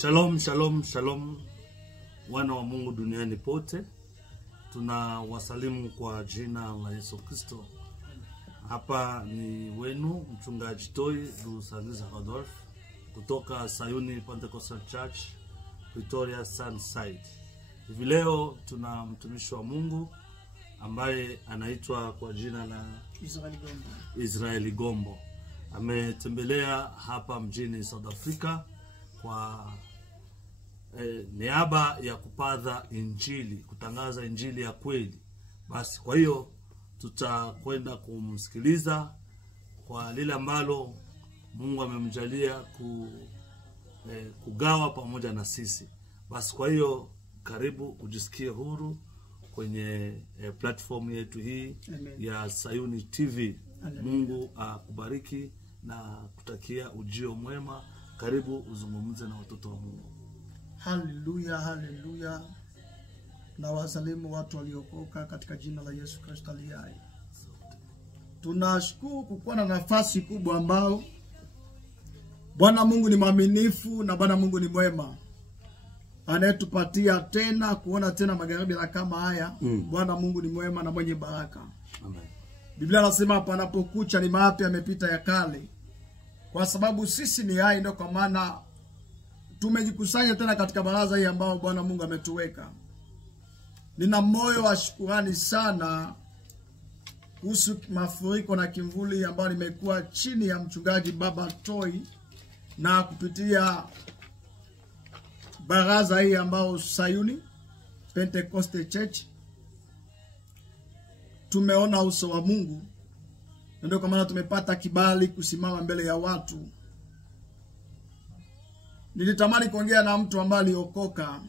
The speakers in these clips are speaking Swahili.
Shalom, shalom, shalom. Wana wa Mungu duniani pote. Tunawasalimu kwa jina la Yesu Kristo. Hapa ni wenu mchungaji Toi Dusangiza Adolf kutoka Sayuni Pentecostal Church, Pretoria Sunside. Hivi leo tuna mtumishi wa Mungu ambaye anaitwa kwa jina la Israeli Gombo. Ametembelea hapa mjini South Africa kwa niaba ya kupadha injili, kutangaza injili ya kweli. Basi kwa hiyo tutakwenda kumsikiliza kwa lile ambalo Mungu amemjalia kugawa pamoja na sisi. Basi kwa hiyo karibu ujisikie huru kwenye platform yetu hii. Amen. Ya Sayuni TV. Amen. Mungu akubariki na kutakia ujio mwema. Karibu uzungumze na watoto wa Mungu. Haleluya, haleluya. Na wasalimu watu waliokoka katika jina la Yesu Kristo aliye hai. Tunashukuru kukuwa na nafasi kubwa ambao Bwana Mungu ni mwaminifu na Bwana Mungu ni mwema. Anayetupatia tena kuona tena magharibi la kama haya. Bwana Mungu ni mwema na mwenye baraka. Amen. Biblia inasema panapokucha ni mapya yamepita ya kale. Kwa sababu sisi ni hai, ndio kwa maana tumejikusanya tena katika baraza hii ambao Bwana Mungu ametuweka. Nina moyo wa shukrani sana kuhusu mafuriko na kimvuli ambao nimekuwa chini ya mchungaji Baba Toi, na kupitia baraza hii ambao Sayuni Pentecostal Church tumeona uso wa Mungu. Ndio kwa maana tumepata kibali kusimama mbele ya watu. Nilitamani kuongea na mtu ambaye aliokoka.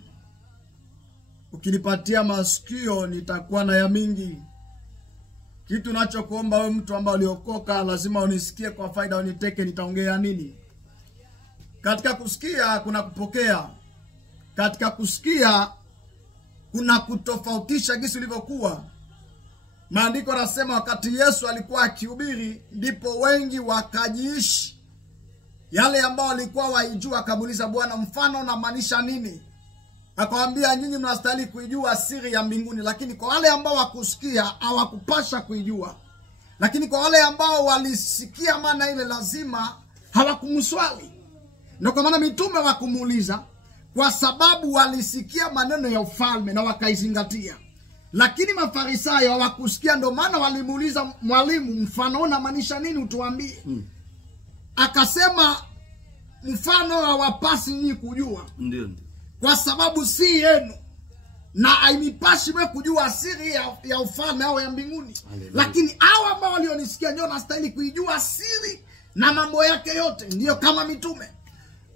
Ukinipatia masikio nitakuwa na ya mingi. Kitu nachokuomba wewe mtu ambaye aliokoka, lazima unisikie kwa faida, uniteke nitaongea nini. Katika kusikia kuna kupokea. Katika kusikia kuna kutofautisha jinsi ulivyokuwa. Maandiko yanasema wakati Yesu alikuwa akihubiri ndipo wengi wakajiishi yale ambao walikuwa waijua. Akamuuliza Bwana, mfano unamaanisha nini? Akamwambia, nyinyi mnastahili kuijua siri ya mbinguni, lakini kwa wale ambao wakusikia hawakupasha kuijua. Lakini kwa wale ambao walisikia maana ile lazima hawakumswali. Ndio kwa maana mitume wakumuuliza, kwa sababu walisikia maneno ya ufalme na wakaizingatia. Lakini Mafarisayo hawakusikia, ndio maana walimuuliza, mwalimu, mfano unamaanisha nini, utuambie. Akasema, mfano hawapasi nyinyi kujua. Ndio. Kwa sababu si yenu na hainipashi mwe kujua siri ya ufalme au ya mbinguni. Lakini hao ambao walionisikia ndio nastahili kuijua siri na mambo yake yote, ndio kama mitume.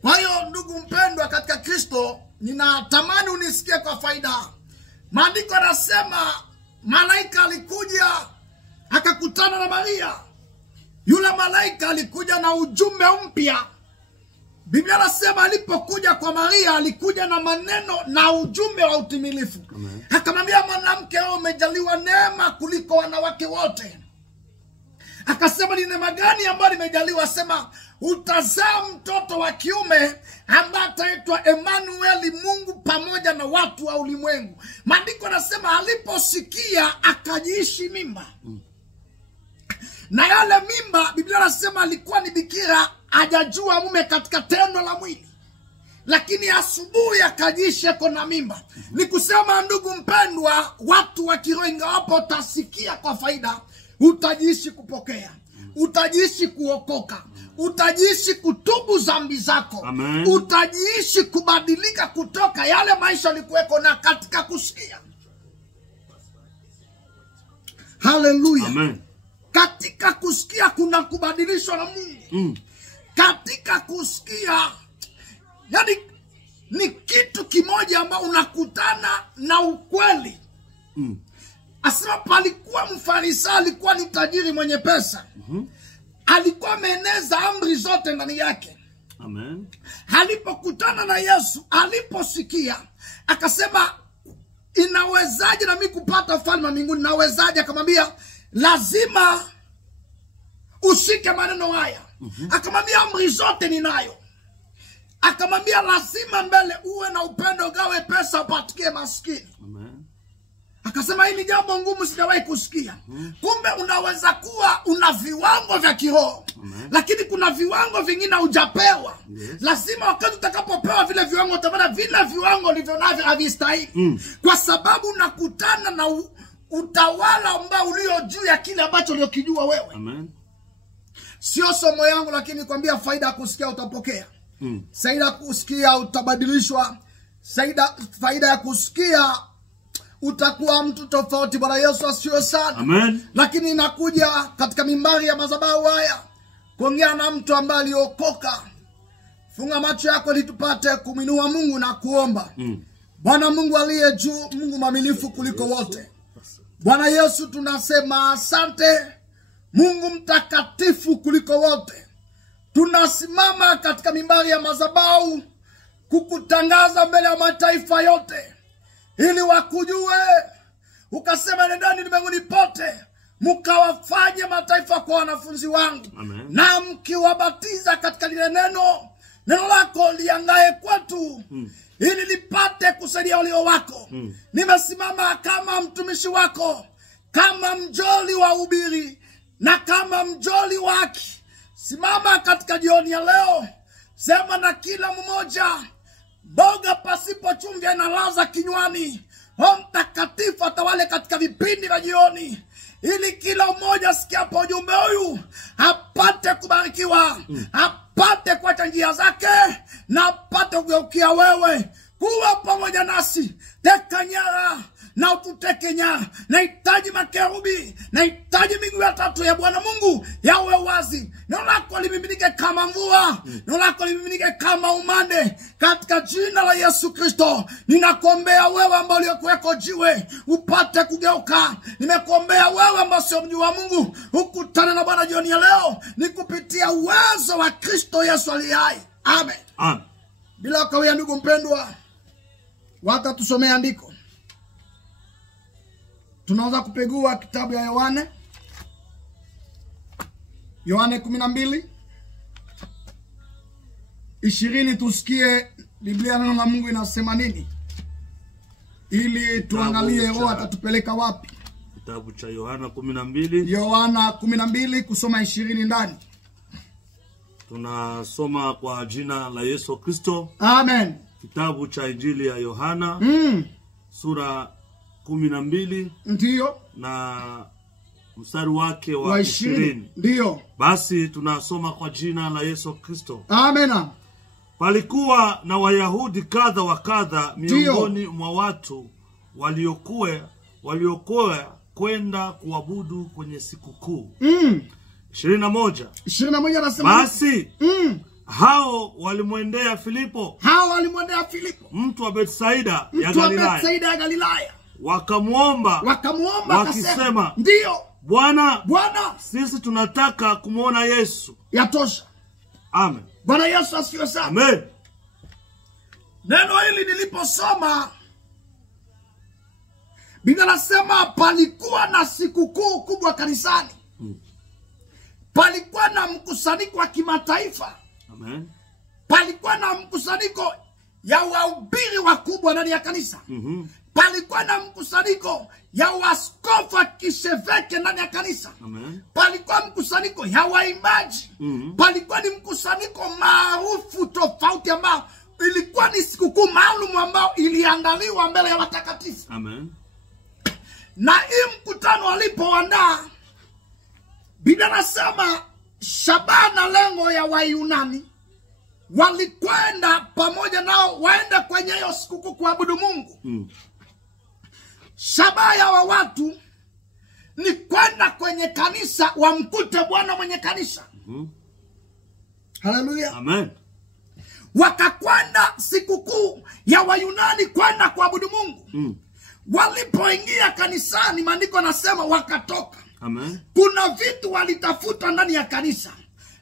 Kwa hiyo ndugu mpendwa katika Kristo, ninatamani unisikie kwa faida. Maandiko yanasema malaika alikuja akakutana na Maria. Yule malaika alikuja na ujumbe mpya. Biblia inasema alipokuja kwa Maria alikuja na maneno na ujumbe wa utimilifu. Akamwambia, mwanamke, wewe umejaliwa neema kuliko wanawake wote. Akasema, ni neema gani ambayo nimejaliwa? Sema, utazaa mtoto wa kiume ambaye ataitwa Emmanueli, Mungu pamoja na watu wa ulimwengu. Maandiko yanasema aliposikia akajiishi mimba. Na yale mimba Biblia inasema alikuwa ni bikira, hajajua mume katika tendo la mwili. Lakini asubuhi akajiishi na mimba. Ni kusema ndugu mpendwa, watu wa kiroho ingawapo utasikia kwa faida, utajiishi kupokea, utajiishi kuokoka, utajiishi kutubu dhambi zako. Amen. Utajiishi kubadilika kutoka yale maisha ulikuweko na katika kusikia. Haleluya. Amen. Katika kusikia kuna kubadilishwa na Mungu. Katika kusikia, yani ni kitu kimoja ambao unakutana na ukweli. Asema palikuwa Mfarisayo, alikuwa ni tajiri mwenye pesa. Alikuwa ameneza amri zote ndani yake. Amen. Alipokutana na Yesu, aliposikia, akasema, inawezaje na mimi kupata ufalme wa mbinguni? Nawezaje? Akamwambia, lazima ushike maneno haya. Akamwambia, amri zote ninayo. akamwambia lazima mbele uwe na upendo, gawe pesa upatikie maskini. Amen. Akasema hii ni jambo ngumu, sijawahi kusikia. Kumbe unaweza kuwa una viwango vya kiroho, lakini kuna viwango vingine hujapewa. Lazima wakati utakapopewa vile viwango utapata vile viwango ulivyo navyo havistahili. Kwa sababu unakutana na utawala ambao ulio juu ya kile ambacho uliokijua wewe. Amen. Sio somo yangu, lakini kwambia faida ya kusikia utapokea. Faida ya kusikia utabadilishwa. Faida ya kusikia utakuwa mtu tofauti. Bwana Yesu asifiwe sana. Amen. Lakini inakuja katika mimbari ya madhabahu haya kuongea na mtu ambaye aliokoka. Funga macho yako ili tupate kuminua Mungu na kuomba. Bwana Mungu aliye juu, Mungu mwaminifu kuliko wote. Bwana Yesu tunasema asante. Mungu mtakatifu kuliko wote. Tunasimama katika mimbari ya madhabahu kukutangaza mbele ya mataifa yote ili wakujue. Ukasema nendeni ulimwenguni pote mkawafanye mataifa kwa wanafunzi wangu. Amen. Na mkiwabatiza katika lile neno lako liangae kwetu ili lipate kusaidia walio wako. Nimesimama kama mtumishi wako, kama mjoli wa ubiri na kama mjoli waki. Simama katika jioni ya leo, sema na kila mmoja. Boga pasipo chumvi inalaza kinywani. Roho Mtakatifu atawale katika vipindi vya jioni, ili kila mmoja sikiapo ujumbe huyu apate kubarikiwa, apate kuacha njia zake na apate kugeukia wewe. Kuwa pamoja nasi, teka nyara na ututeke nyara. Nahitaji makerubi, nahitaji miguu ya tatu ya Bwana Mungu yawe wazi. Neno lako limiminike kama mvua, neno lako limiminike kama umande. Katika jina la Yesu Kristo ninakuombea wewe ambao uliokuweko jiwe upate kugeuka. Nimekuombea wewe ambao sio mjua Mungu ukutane na Bwana jioni ya leo, nikupitia uwezo wa Kristo Yesu aliye hai. Amen. Amen. Bila kawia ndugu mpendwa, wata tusomea andiko. Tunaanza kupegua kitabu ya Yohane 12:20. Tusikie Biblia neno la Mungu inasema nini, ili tuangalie roho atatupeleka wapi. Kitabu cha Yohana 12. Yohana 12 kusoma 20 ndani. Tunasoma kwa jina la Yesu Kristo. Amen. Kitabu cha Injili ya Yohana sura 12 ndiyo na mstari wake wa 20. Ndiyo. Basi tunasoma kwa jina la Yesu Kristo. Amen. Palikuwa na Wayahudi kadha wa kadha miongoni mwa watu waliokuwa kwenda kuabudu kwenye sikukuu. 21 anasema basi hao walimwendea Filipo, mtu wa Betsaida ya Galilaya. Wakamuomba wakisema, ndiyo Bwana, sisi tunataka kumuona Yesu. Yatosha. Amen. Bwana Yesu asifiwe sana. Amen. Neno hili niliposoma, Biblia nasema palikuwa na sikukuu kubwa kanisani. Palikuwa na mkusanyiko wa kimataifa. Amen. Palikuwa na mkusanyiko ya wahubiri wakubwa ndani ya kanisa. Palikuwa na mkusanyiko ya waskofu wa kisheveke ndani ya kanisa. Amen. Palikuwa mkusanyiko ya waimbaji. Palikuwa ni mkusanyiko maarufu tofauti ambao ilikuwa ni sikukuu maalum ambao iliandaliwa mbele ya watakatifu. Amen. Na hii mkutano walipoandaa, Biblia nasema shabaha na lengo ya Wayunani walikwenda pamoja nao waende kwenye hiyo sikukuu kuabudu Mungu. Shabaha ya watu ni kwenda kwenye kanisa wamkute Bwana mwenye kanisa. Haleluya. Amen. Wakakwenda sikukuu ya Wayunani kwenda kuabudu Mungu. Walipoingia kanisani, maandiko nasema wakatoka. Amen. Kuna vitu walitafuta ndani ya kanisa,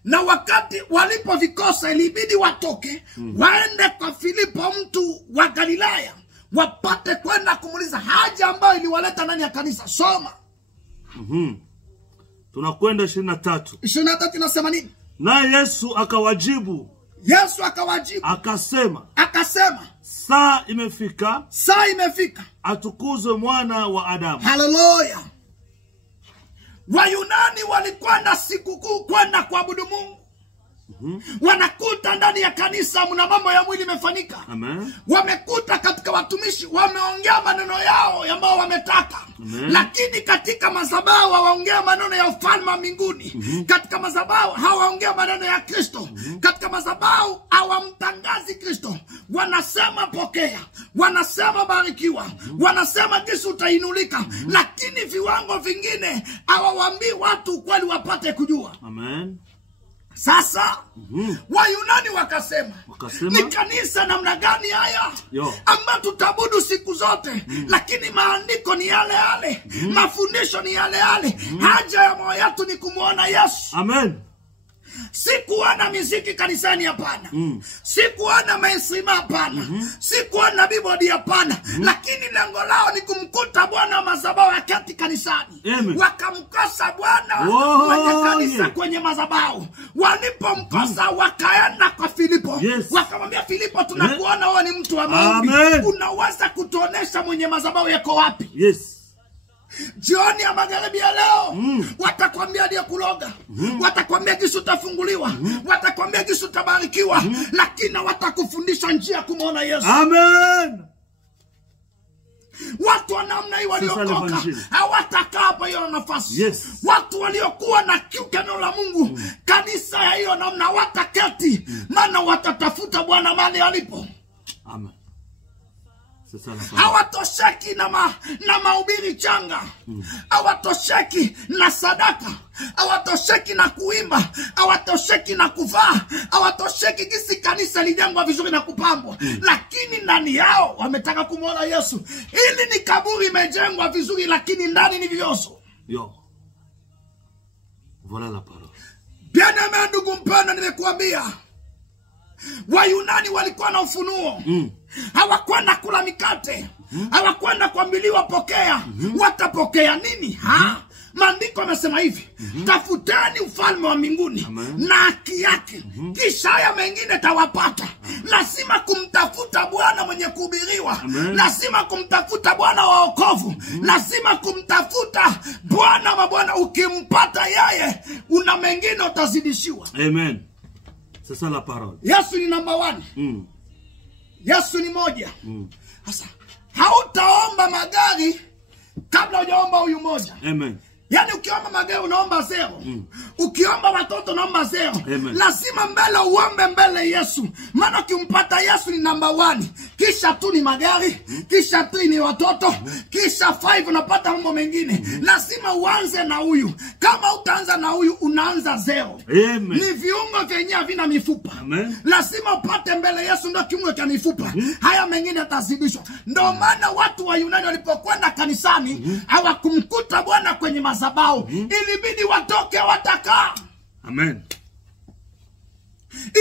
na wakati walipovikosa ilibidi watoke waende kwa Filipo, mtu wa Galilaya, wapate kwenda kumuuliza haja ambayo iliwaleta ndani ya kanisa. Soma. Tunakwenda 23. 23 inasema nini? Naye Yesu akawajibu, Yesu akawajibu akasema saa imefika, atukuzwe mwana wa Adamu. Haleluya. Wayunani walikwenda sikukuu kwenda kuabudu Mungu. Wanakuta ndani ya kanisa mna mambo ya mwili imefanyika. Amen. Wamekuta katika watumishi wameongea maneno yao ambao wametaka. Amen. Lakini katika madhabahu hawaongea maneno ya ufalme wa mbinguni. Katika madhabahu hawaongea maneno ya Kristo. Katika madhabahu hawamtangazi Kristo. Wanasema pokea, wanasema barikiwa, wanasema jinsi utainulika, lakini viwango vingine hawawaambii watu ukweli wapate kujua. Amen. Sasa Wayunani wakasema ni kanisa namna gani haya amba tutabudu siku zote, lakini maandiko ni yale yale, mafundisho ni yale yale, haja ya moyo yetu ni kumuona Yesu. Amen. Sikuona muziki kanisani hapana. Sikuona mainstream hapana. Sikuona bibodi hapana. Lakini lengo lao ni kumkuta Bwana madhabahu yakati kanisani. Wakamkosa Bwana kwenye kanisa kwenye madhabahu. Walipomkosa wakaenda kwa Filipo. Wakamwambia Filipo, tunakuona wewe ni mtu wa maombi. Unaweza kutuonesha mwenye madhabahu yako wapi? Jioni ya magharibi ya leo watakwambia dia kuloga, watakwambia jinsi utafunguliwa, watakwambia jinsi utabarikiwa, lakini watakufundisha njia kumuona Yesu. Amen. Watu wa namna hii waliokoka hawatakaa hapa hiyo nafasi. Watu waliokuwa na kiu neno la Mungu kanisa ya hiyo namna wataketi, maana watatafuta Bwana mahali alipo. Amen. Hawatosheki na mahubiri changa. Hawatosheki na sadaka. Hawatosheki na kuimba. Hawatosheki na kuvaa. Hawatosheki jinsi kanisa lijengwa vizuri na kupambwa. Lakini ndani yao wametaka kumuona Yesu. Hili ni kaburi imejengwa vizuri, lakini ndani ni vioso. Voilà la parole. Bien-aimé ndugu mpendwa, nimekuambia Wayunani walikuwa na ufunuo. Hawakwenda kula mikate. Hawakwenda kuambiliwa pokea. Watapokea nini? Maandiko yamesema hivi, tafuteni ufalme wa mbinguni na haki yake, kisha haya mengine tawapata. Lazima kumtafuta Bwana mwenye kuhubiriwa. Lazima kumtafuta Bwana wa wokovu. Lazima kumtafuta Bwana wa Bwana. Ukimpata yeye, una mengine utazidishiwa. Amen. C'est ça la parole. Yesu ni number 1. Yesu ni moja. Sasa hautaomba magari kabla hujaomba huyu moja. Amen. Yani ukiomba magari unaomba 0. Ukiomba watoto unaomba 0. Lazima mbele uombe mbele Yesu. Maana ukimpata Yesu ni number 1. Kisha tu ni magari, kisha tu ni watoto, kisha 5 unapata mambo mengine. Lazima uanze na huyu. Kama utaanza na huyu unaanza 0. Ni viungo vyenye havina mifupa. Lazima upate mbele Yesu ndio kiungo cha mifupa. Haya mengine yatazidishwa. Ndio maana watu wa Yunani walipokwenda kanisani hawakumkuta Bwana kwenye madhabahu. Ilibidi watoke watakaa. Amen.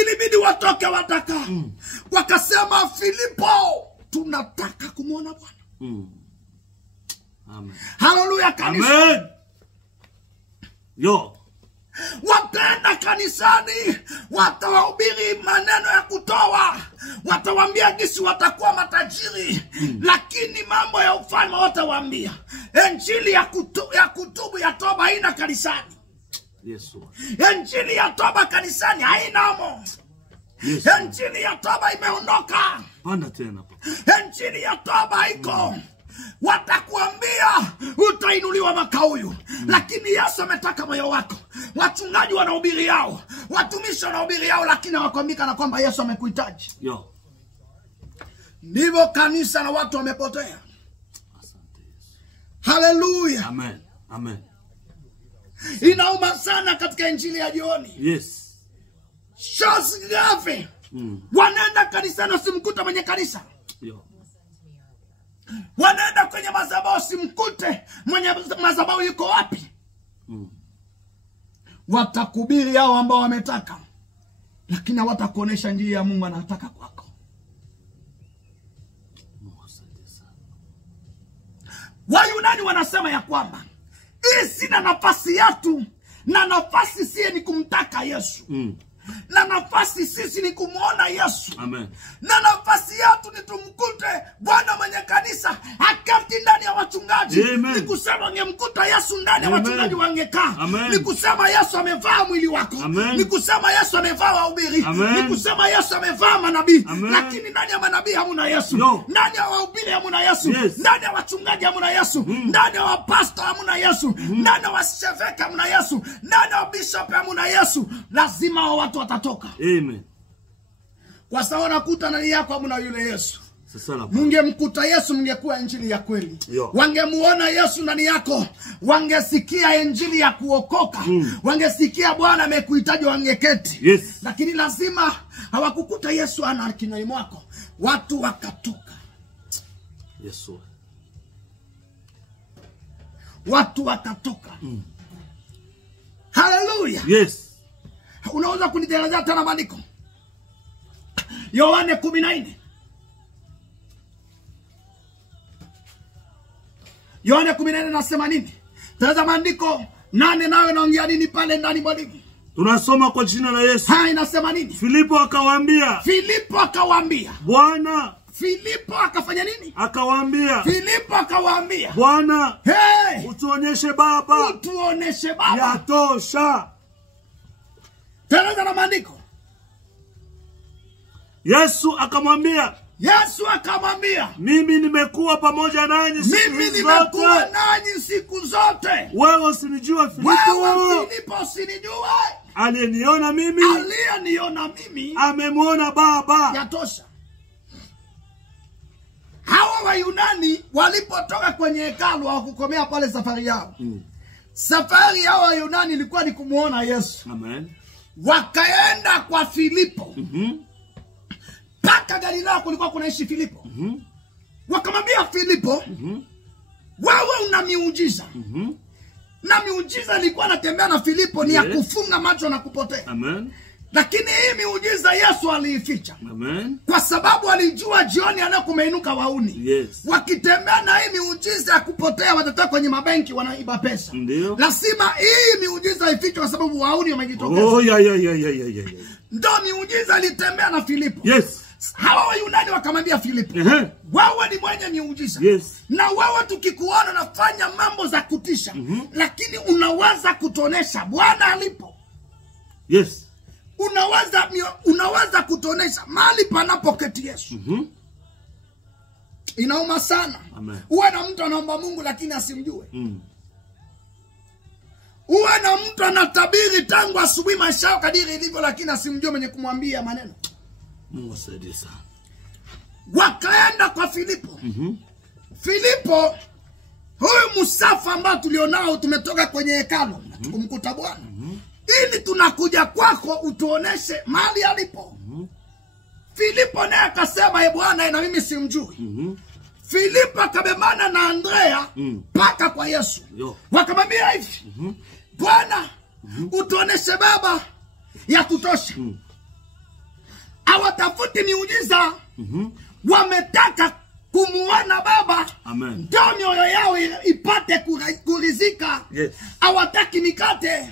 Ilibidi watoke watakaa. Wakasema Filipo, tunataka kumuona Bwana. Amen. Haleluya kanisa. Amen. Wataenda kanisani, watawahubiri maneno ya kutoa, watawaambia jinsi watakuwa matajiri, lakini mambo ya ufalme watawaambia. Injili ya kutubu ya toba haina kanisani. Injili ya toba kanisani hainamo. Injili ya toba imeondoka. Injili ya toba haiko. Watakuambia utainuliwa mwaka huyu, lakini Yesu ametaka moyo wako. Wachungaji wanahubiri yao, watumishi wanahubiri yao, lakini hawakwambika na kwamba Yesu amekuhitaji. Ndivyo kanisa na watu wamepotea. Haleluya. Amen. Amen. Inauma sana katika injili ya jioni. Shows grave. Wanaenda kanisa na simkuta mwenye kanisa. Wanaenda kwenye madhabahu simkute mwenye madhabahu yuko wapi. Watakubiri hao ambao wametaka, lakini hawatakuonesha njia ya Mungu anataka kwako. Wayunani wanasema ya kwamba hii sina nafasi yetu, na nafasi sie ni kumtaka Yesu. na nafasi sisi ni kumuona Yesu. Amen. Na nafasi yetu ni tumkute Bwana mwenye kanisa akati ndani ya wachungaji. Amen. Ni kusema wangemkuta Yesu ndani ya Amen. wachungaji wangekaa. Amen. Ni kusema Yesu amevaa mwili wako. Amen. Ni kusema Yesu amevaa wahubiri. Amen. Ni kusema Yesu amevaa manabii. Amen. Lakini ndani ya manabii hamuna Yesu. No. Ndani ya wahubiri hamuna Yesu. Yes. Ndani ya wachungaji hamuna Yesu. Ndani ya wapastor hamuna Yesu. Ndani ya washeveka hamuna Yesu. Ndani ya bishop hamuna Yesu. Lazima hao watu watatoka. Amen. Kwa sababu nakuta ndani yako hamuna yule Yesu. Sasa la. Mungemkuta Yesu, mngekuwa injili ya kweli. Yo. Wangemuona Yesu ndani yako, wangesikia injili ya kuokoka. Wangesikia Bwana amekuhitaji, wangeketi. Yes. Lakini lazima hawakukuta Yesu ana kinywani mwako. Watu wakatoka. Yesu. Watu wakatoka. Hallelujah. Yes. Unaweza kunijelezea tena maandiko? Yohane 14. Yohane 14 nasema nini? Tazama maandiko 8 nawe naongea nini pale ndani mwalimu? Tunasoma kwa jina la Yesu. Inasema nini? Filipo akawaambia. Filipo akawaambia. Bwana. Filipo akafanya nini? Akawaambia. Filipo akawaambia. Bwana. Hey! Utuonyeshe Baba. Utuonyeshe Baba. Yatosha. Tazama maandiko. Yesu akamwambia. Yesu akamwambia, mimi nimekuwa pamoja nanyi siku zote. Mimi nimekuwa nanyi siku zote. Wewe usinijua Filipo. Wewe Filipo usinijua. Aliyeniona mimi. Aliyeniona mimi. Amemuona Baba. Yatosha. Hawa Wayunani walipotoka kwenye hekalu hawakukomea pale safari yao. Safari yao Wayunani ilikuwa ni kumuona Yesu. Amen. Wakaenda kwa Filipo. Paka Galilaya kulikuwa kunaishi Filipo. Wakamwambia Filipo, wewe una miujiza. Na miujiza ilikuwa anatembea na Filipo ni ya kufunga macho na kupotea. Amen. Lakini hii miujiza Yesu aliificha. Amen. Kwa sababu alijua jioni anakumeinuka wauni. Yes. Wakitembea na hii miujiza ya kupotea watatoka kwenye mabenki wanaiba pesa. Ndio. Lazima hii miujiza ifichwe kwa sababu wauni wamejitokeza. Oh ya. Ndio miujiza ilitembea na Filipo. Yes. Hawa Wayunani wakamwambia Filipo, wewe ni mwenye miujiza. Yes. Na wewe tukikuona nafanya mambo za kutisha, lakini unaweza kutonesha Bwana alipo. Yes. Unaweza kutonesha mahali panapoketi Yesu. Inauma sana. Amen. Uwe na mtu anaomba Mungu lakini asimjue. Uwe na mtu anatabiri tangu asubuhi maisha yao kadiri ilivyo lakini asimjue mwenye kumwambia maneno. Mungu asaidie sana. Wakaenda kwa Filipo. Filipo, huyu msafa ambao tulionao tumetoka kwenye hekalu na tukumkuta Bwana. Ili tunakuja kwako utuoneshe mahali alipo. Filipo naye akasema, Bwana na mimi simjui. Filipo akabebana na Andrea mpaka kwa Yesu. Wakamwambia hivi, Bwana, utuoneshe Baba ya kutosha. Hawatafuti miujiza. Wametaka kumuona Baba. Amen. Ndio mioyo yao ipate kurizika. Yes. Hawataki mikate.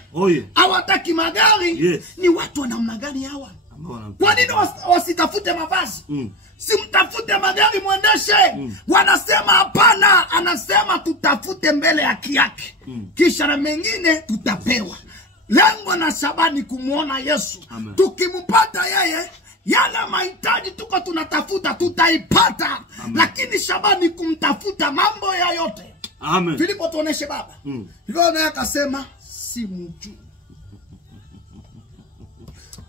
Hawataki magari. Yes. Ni watu wa namna gani hawa? Kwa nini wasitafute mavazi? Simtafute magari muendeshe. Wanasema hapana, anasema tutafute mbele ya kiaki. Kisha na mengine tutapewa. Lengo na Shabani kumuona Yesu. Amen. Tukimpata yeye, yale mahitaji tuko tunatafuta tutaipata. Lakini Shabani kumtafuta mambo ya yote. Amen. Filipo tuoneshe Baba. Hivyo naye akasema simjui.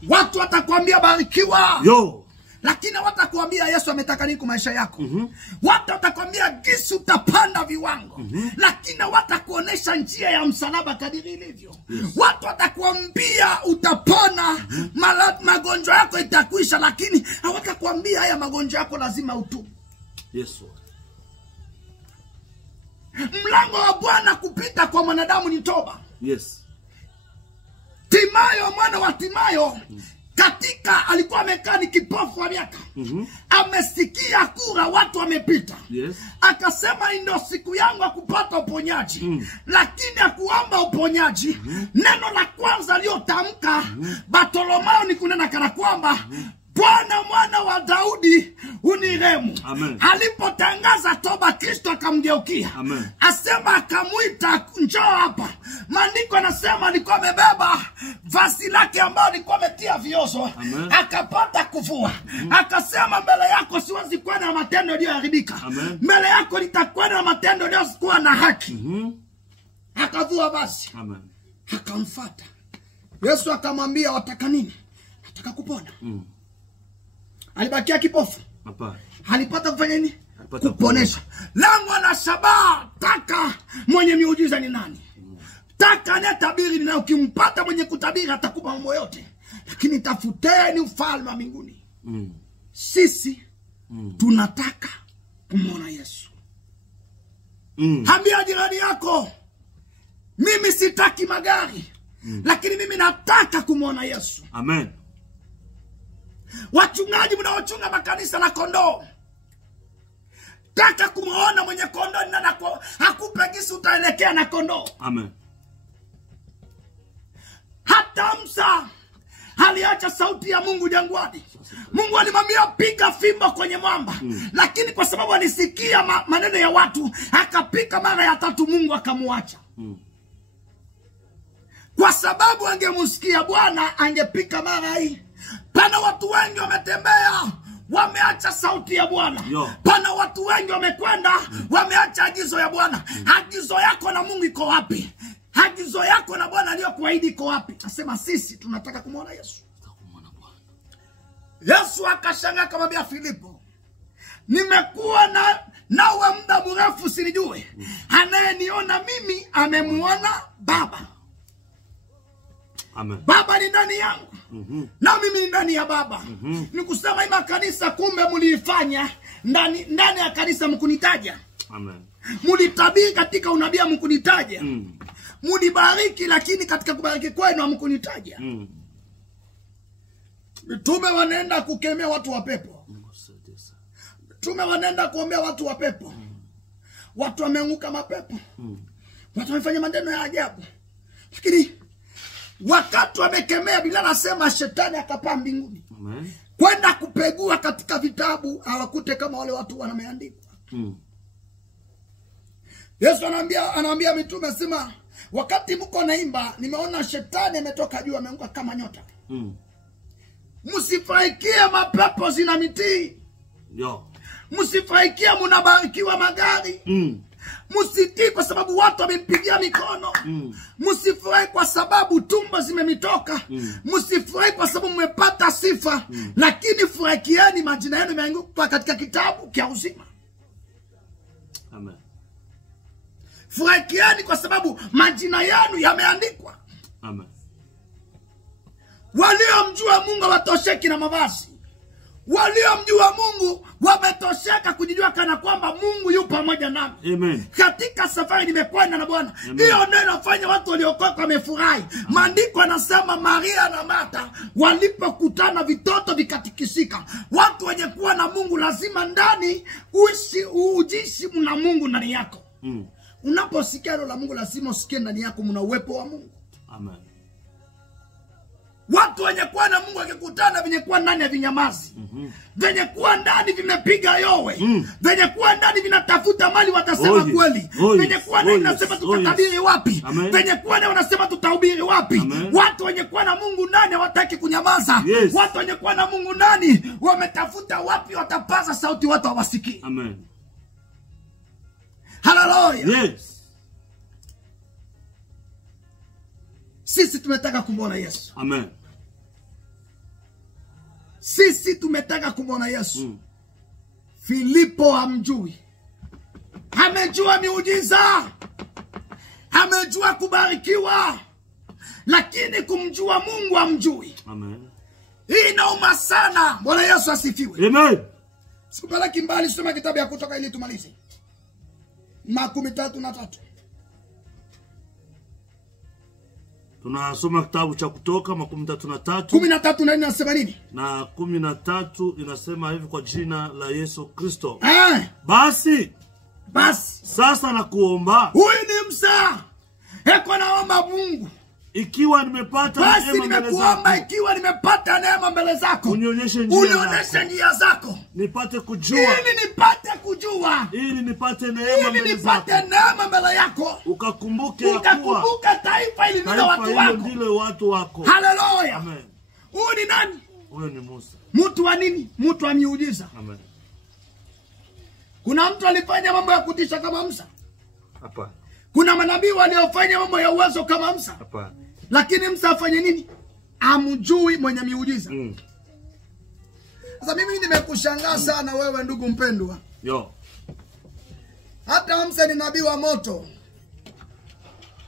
Watu watakwambia barikiwa. Lakini watakwambia Yesu ametaka nini kwa maisha yako. Watu watakwambia gisi utapanda viwango. Lakini watakuonesha njia ya msalaba kadiri ilivyo. Watu watakwambia utapona, magonjwa yako itakwisha, lakini hawatakwambia haya magonjwa yako lazima utubu. Yesu. Mlango wa Bwana kupita kwa mwanadamu ni toba. Yes. Timayo, mwana wa Timayo, katika alikuwa amekaa ni kipofu wa miaka. Amesikia kura watu wamepita. Yes. Akasema ndio siku yangu ya kupata uponyaji. Lakini akuomba uponyaji. Neno la kwanza aliyotamka Bartolomeo ni kunena kana kwamba Bwana mwana wa Daudi unirehemu. Alipotangaza toba, Kristo akamgeukia. Asema akamuita, njoo hapa. Maandiko anasema alikuwa amebeba vazi lake ambalo alikuwa ametia viozo. Akapata kuvua. Akasema mbele yako siwezi kwenda na matendo yaliyoharibika. Mbele yako nitakwenda na matendo yaliyokuwa na haki. Akavua vazi. Akamfuata. Yesu akamwambia, wataka nini? Nataka kupona. Alibakia kipofu? Hapana. Alipata kufanya nini? Kuponesha. Lango la shabaha, taka mwenye miujiza ni nani? Taka anayetabiri ni nani? Ukimpata mwenye kutabiri atakupa mambo yote. Lakini tafuteni ufalme wa mbinguni. Sisi tunataka kumwona Yesu. Ambia jirani yako, mimi sitaki magari, lakini mimi nataka kumwona Yesu. Amen. Wachungaji mnaochunga makanisa la kondoo, taka kumuona mwenye kondoo ni nani? Hakupe gisi utaelekea na kondoo. Amen. Hata Musa aliacha sauti ya Mungu jangwani. Mungu alimwambia piga fimbo kwenye mwamba. Lakini kwa sababu alisikia maneno ya watu, akapika mara ya 3, Mungu akamuacha. Kwa sababu angemusikia Bwana, angepika mara hii. Pana watu wengi wametembea, wameacha sauti ya Bwana. Pana watu wengi wamekwenda, wameacha agizo ya Bwana. Agizo yako na Mungu iko wapi? Agizo yako na Bwana aliyokuahidi iko wapi? Nasema sisi tunataka kumwona Yesu. Yesu akashangaa akamwambia Filipo, nimekuwa nawe muda mrefu sinijue. Anayeniona mimi amemuona Baba. Amen. Baba ni ndani yangu. Na mimi ni ndani ya Baba. Ni kusema ima kanisa kumbe mliifanya ndani ya kanisa mkunitaja. Amen. Mulitabiri katika unabii mkunitaja. Mulibariki lakini katika kubariki kwenu mkunitaja. Mitume wanaenda kukemea watu wa pepo. Mitume wanaenda kuombea watu wa pepo. Watu wameanguka mapepo. Watu wamefanya maneno ya ajabu. Lakini wakati wamekemea, Biblia nasema shetani akapaa mbinguni. Kwenda kupegua katika vitabu, hawakute kama wale watu wanameandikwa. Yesu anaambia mitume, sema wakati mko naimba, nimeona shetani ametoka juu ameanguka kama nyota. Msifurahikie mapepo zina mitii. Msifurahikie mnabarikiwa magari. Msitii kwa sababu watu wamempigia mikono. Msifurahi kwa sababu tumbo zimemitoka. Msifurahi kwa sababu mmepata sifa. Lakini furahikieni majina yenu yameandikwa katika kitabu cha uzima. Amen. Furahikieni kwa sababu majina yenu yameandikwa. Amen. Waliomjua Mungu watosheki na mavazi. Waliomjua Mungu wametosheka kujijua kana kwamba Mungu yupo pamoja nami. Amen. Katika safari nimekwenda na Bwana. Hiyo ndio inafanya watu waliokoka wamefurahi. Maandiko yanasema Maria na Martha walipokutana vitoto vikatikisika. Watu wenye kuwa na Mungu lazima ndani ujishi mna Mungu ndani yako. Unaposikia neno la Mungu lazima usikie ndani yako mna uwepo wa Mungu. Amen. Watu wenye kuwa na Mungu wakikutana venye kuwa ndani ya vinyamazi. Venye kuwa ndani vimepiga yowe. Venye kuwa ndani vinatafuta mali watasema kweli. Venye kuwa ndani nasema tutatabiri wapi. Venye kuwa ndani wanasema tutahubiri wapi. Watu wenye kuwa na Mungu ndani hawataki kunyamaza. Watu wenye kuwa na Mungu ndani wametafuta wapi watapaza sauti watu hawasikii. Amen. Hallelujah. Yes. Sisi tumetaka kumwona Yesu. Amen. Sisi tumetaka kumwona Yesu. Filipo hamjui. Amejua miujiza. Amejua kubarikiwa. Lakini kumjua Mungu hamjui. Amen. Hii inauma sana. Bwana Yesu asifiwe. Amen. Sikupeleki mbali, soma kitabu ya Kutoka ili tumalize. 13:3. Tunasoma kitabu cha Kutoka 33. 13 na inasema nini? Na 13 inasema hivi: kwa jina la Yesu Kristo. Basi sasa nakuomba. Huyu ni Musa. Heko naomba Mungu. Ikiwa nimepata neema mbele zako. Ikiwa nimepata neema mbele zako. Unionyeshe njia zako. Nipate kujua. Ili nipate neema mbele yako. Ukakumbuke taifa hili ndilo watu wako. Haleluya. Amen. Huyu ni nani? Huyu ni Musa. Mtu wa nini? Mtu wa miujiza. Amen. Kuna mtu alifanya mambo ya kutisha kama Musa? Hapana. Kuna manabii waliofanya mambo ya uwezo kama Musa? Hapana. Lakini Musa afanye nini? Amjui mwenye miujiza. Sasa mimi nimekushangaa sana wewe ndugu mpendwa. Hata Musa ni nabii wa moto.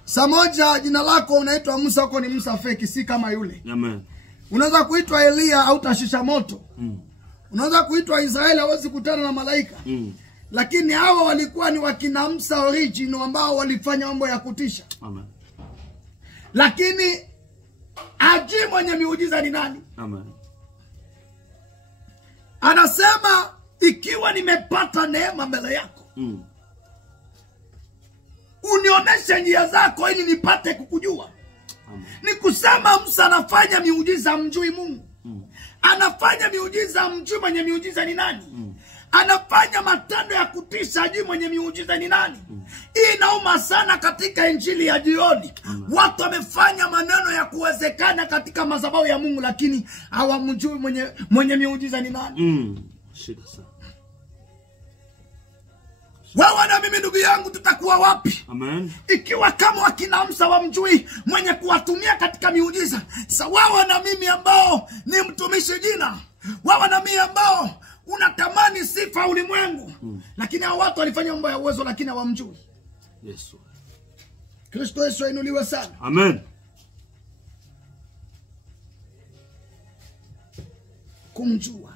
Saa moja jina lako unaitwa Musa, uko ni Musa feki, si kama yule. Amen. Unaweza kuitwa Elia au tashisha moto. Unaweza kuitwa Israeli, hawezi kutana na malaika. Lakini hawa walikuwa ni wakina Musa original ambao walifanya mambo ya kutisha. Amen. Lakini ajui mwenye miujiza ni nani? Amen. Anasema ikiwa nimepata neema mbele yako. Unionyeshe njia zako ili nipate kukujua. Amen. Ni kusema Musa anafanya miujiza mjui Mungu. Anafanya miujiza mjui mwenye miujiza ni nani. Anafanya matendo ya kutisha ajui mwenye miujiza ni nani. Hii inauma sana katika injili ya jioni. Watu wamefanya maneno ya kuwezekana katika madhabahu ya Mungu, lakini hawamjui mwenye miujiza ni nani. Shida sana. Wewe na mimi ndugu yangu tutakuwa wapi? Amen. Ikiwa kama wakina Musa wamjui mwenye kuwatumia katika miujiza. Sasa wewe na mimi ambao ni mtumishi jina, wewe na mimi ambao unatamani sifa ulimwengu, lakini hao watu walifanya mambo ya uwezo lakini hawamjui. Yesu. Kristo Yesu ainuliwe sana. Amen. Kumjua.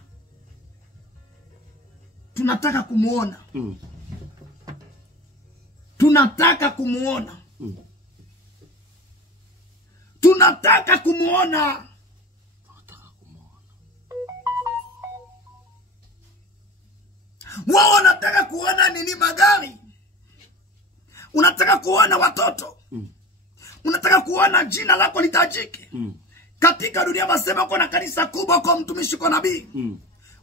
Tunataka kumuona. Tunataka kumuona. Tunataka kumuona. Wao wanataka kuona nini? Magari. Unataka kuona watoto. Unataka kuona jina lako litajike. Katika dunia basema kuna kanisa kubwa, kwa mtumishi, kwa nabii.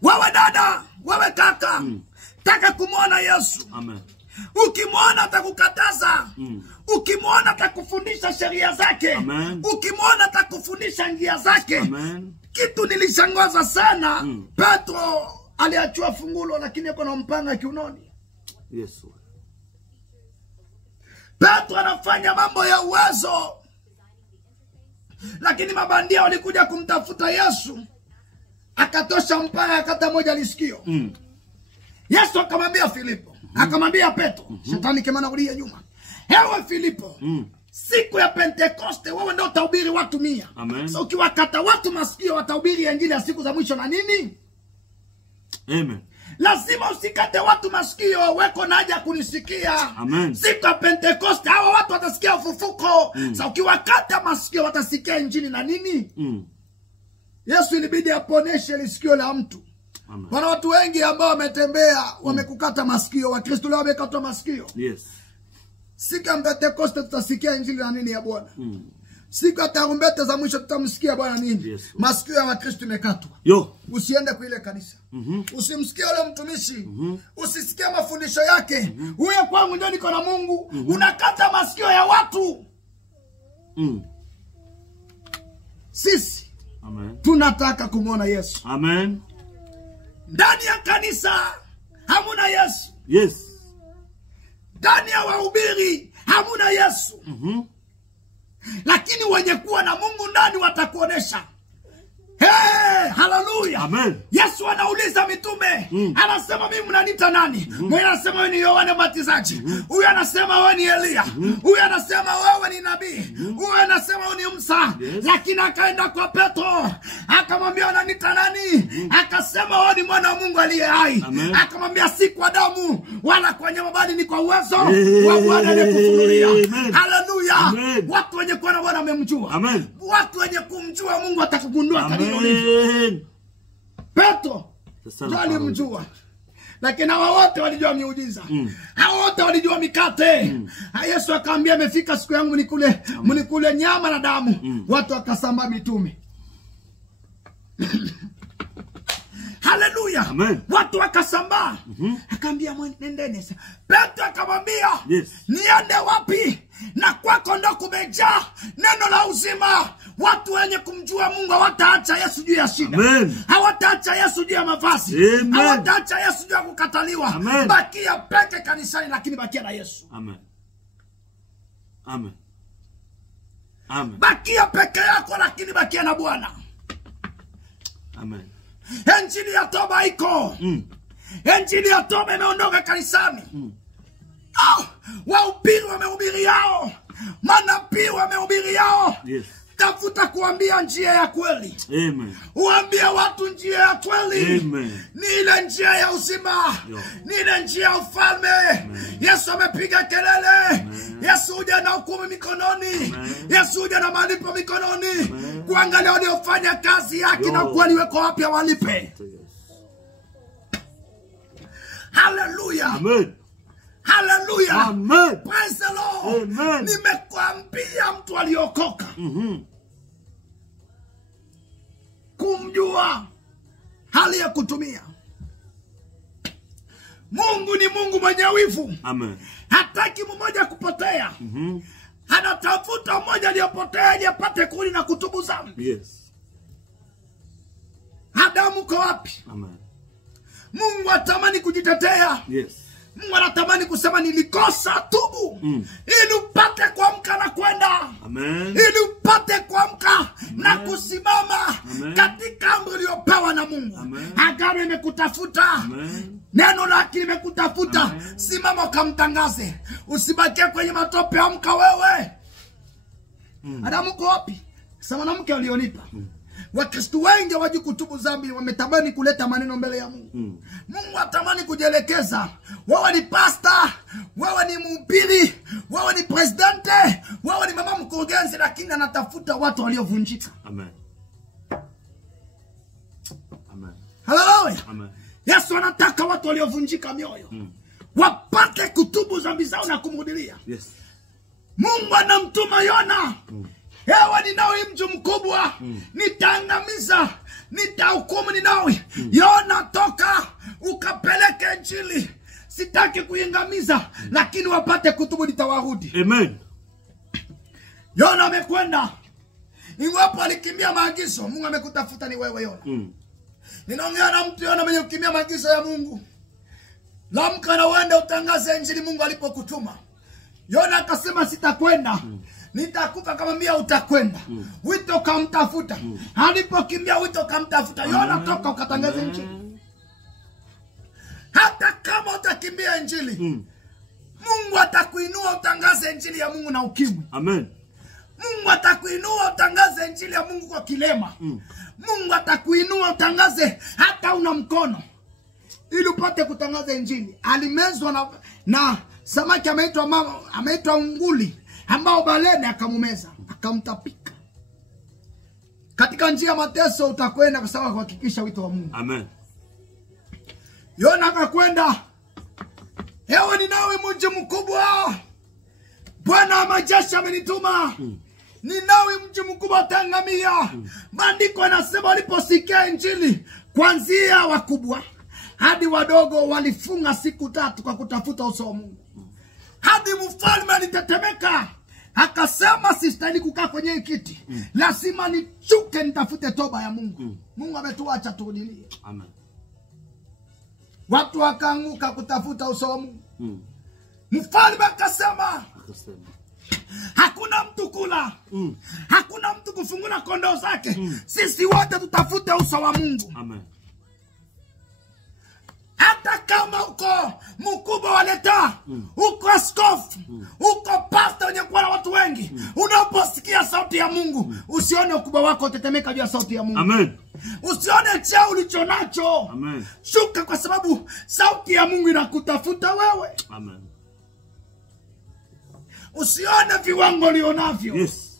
Wewe dada, wewe kaka, taka kumuona Yesu. Amen. Ukimwona atakukataza. Ukimwona atakufundisha sheria zake. Amen. Ukimwona atakufundisha njia zake. Amen. Kitu nilishangaza sana, Petro aliachua fungulo lakini yuko na mpanga kiunoni. Yesu. Petro anafanya mambo ya uwezo, lakini mabandia walikuja kumtafuta Yesu, akatosha mpanga akata moja lisikio. Yesu akamwambia Filipo, akamwambia Petro, shetani kemana kulia nyuma. Hewe Filipo, siku ya Pentekoste wewe ndio utahubiri watu 100. Amen. So ukiwakata watu masikio watahubiri injili ya siku za mwisho na nini? Amen. Lazima usikate watu masikio, weko na haja kunisikia. Amen. Siku ya Pentekoste hawa watu watasikia ufufuko. Sasa ukiwakata masikio watasikia injili na nini? Yesu ilibidi aponeshe lisikio la mtu. Wana watu wengi ambao wametembea wamekukata masikio, Wakristo leo wamekatwa masikio. Yes. Siku ya Pentekoste tutasikia injili na nini ya Bwana. Siku ya tarumbeta za mwisho tutamsikia Bwana nini. Yes. Masikio ya Wakristo imekatwa. Usiende kwa ile kanisa. Usimsikie yule mtumishi. Usisikie mafundisho yake. Huyo kwangu ndio niko na Mungu. Unakata masikio ya watu. Sisi tunataka kumuona Yesu. Amen. Ndani ya kanisa hamuna Yesu. Yes. Ndani ya wahubiri hamuna Yesu. Lakini wenye kuwa na Mungu ndani watakuonesha. Hey, haleluya. Amen. Yesu anauliza mitume, anasema mimi mnaniita nani? Mmoja anasema wewe ni Yohana Mbatizaji. Huyu anasema wewe ni Elia. Huyu anasema wewe ni nabii. Huyu anasema wewe ni Musa. Lakini akaenda kwa Petro, akamwambia unaniita nani? Akasema wewe ni mwana wa Mungu aliye hai. Akamwambia si kwa damu wala kwa nyama bali ni kwa uwezo wa Bwana aliyekufunulia. Haleluya. Haleluya. Amen. Watu wenye kuona Bwana wamemjua. Amen. Watu wenye kumjua Mungu atakugundua kadiri ulivyo. Amen. Petro ndio alimjua. Lakini hawa wote walijua miujiza. Hawa wote walijua mikate. Yesu akamwambia imefika siku yangu mnikule nyama na damu. Watu wakasambaa mitume. Haleluya. Amen. Watu wakasambaa. Akaambia nendeni. Petro akamwambia, yes, niende wapi? Na kwako ndo kumejaa neno la uzima. Watu wenye kumjua Mungu hawataacha Yesu juu ya shida. Amen. Hawataacha Yesu juu ya mavazi. Amen. Hawataacha Yesu juu ya kukataliwa. Amen. Bakia peke kanisani lakini bakia na Yesu. Amen. Amen. Amen. Bakia peke yako lakini bakia na Bwana. Amen. Injili ya toba iko. Injili ya toba imeondoka kanisani. Wahubiri wamehubiri yao. Manabii wamehubiri yao. Yes. Tafuta kuambia njia ya kweli. Amen. Uambie watu njia ya kweli. Amen. Ni ile njia ya uzima. Ni ile njia ya ufalme. Amen. Yesu amepiga kelele. Amen. Yesu huja na hukumu mikononi. Amen. Yesu huja na malipo mikononi. Amen. Kuangalia waliofanya kazi yake na kweli weko wapi walipe. Hallelujah. Amen. Hallelujah. Amen. Praise the Lord. Amen. Nimekwambia mtu aliokoka. Kumjua hali ya kutumia. Mungu ni Mungu mwenye wivu. Amen. Hataki mmoja kupotea. Anatafuta mmoja aliyopotea ili apate kurudi na kutubu dhambi. Yes. Adamu kwa wapi? Amen. Mungu atamani kujitetea. Yes. Mungu anatamani kusema nilikosa, tubu. Ili upate kuamka na kwenda. Amen. Ili upate kuamka na kusimama. Amen. Katika amri uliyopewa na Mungu. Amen. Agano imekutafuta. Amen. Neno lake limekutafuta. Amen. Simama ukamtangaze. Usibakie kwenye matope, amka wewe. Adamu kwa wapi? Sasa mwanamke alionipa. Wakristo wengi waji kutubu dhambi, wametamani kuleta maneno mbele ya Mungu. Mungu atamani kujielekeza. Wewe ni pastor, wewe ni mhubiri, wewe ni presidente, wewe ni mama mkurugenzi, lakini anatafuta watu waliovunjika. Amen. Amen. Hallelujah. Amen. Yesu anataka watu waliovunjika mioyo. Wapate kutubu dhambi zao na kumrudilia. Yes. Mungu anamtuma Yona. Ewe Ninawi mji mkubwa, nitaangamiza, nitahukumu Ninawi. Yona toka, ukapeleke injili. Sitaki kuingamiza, lakini wapate kutubu nitawarudi. Amen. Yona amekwenda. Iwapo alikimbia maagizo, Mungu amekutafuta ni wewe Yona. Ninaongea na mtu Yona mwenye kukimbia maagizo ya Mungu. Lamka na uende utangaze injili Mungu alipokutuma. Yona akasema sitakwenda. Nitakufa kama mbia utakwenda. Wito kamtafuta. Alipokimbia wito kamtafuta. Yona toka ukatangaza injili. Hata kama utakimbia injili, Mungu atakuinua utangaze injili ya Mungu na ukimwi. Amen. Mungu atakuinua utangaze injili ya Mungu kwa kilema. Mungu atakuinua utangaze hata una mkono. Ili upate kutangaza injili. Alimezwa na samaki ameitwa nguli, ambao balene akamumeza, akamtapika. Katika njia ya mateso utakwenda kwa sababu kuhakikisha wito wa Mungu. Amen. Yona akakwenda. Ewe Ninawi mji mkubwa, Bwana wa majeshi amenituma. Ninawi mji mkubwa utaangamia. Maandiko yanasema waliposikia injili, kuanzia wakubwa hadi wadogo walifunga siku 3 kwa kutafuta uso wa Mungu. Hadi mfalme alitetemeka. Akasema sistahili kukaa kwenye kiti. Lazima nichuke nitafute toba ya Mungu. Mungu ametuacha turudilie. Amen. Watu wakaanguka kutafuta uso wa Mungu. Mfalme akasema hakuna mtu kula. Hakuna mtu kufungula kondoo zake. Sisi wote tutafute uso wa Mungu. Amen. Hata kama uko mkubwa wa leta, uko askofu, uko pastor wenye kuwa na watu wengi, unaposikia sauti ya Mungu, usione ukubwa wako utetemeka juu ya sauti ya Mungu. Amen. Usione cheo ulicho nacho. Amen. Shuka kwa sababu sauti ya Mungu inakutafuta wewe. Amen. Usione viwango ulionavyo. Yes.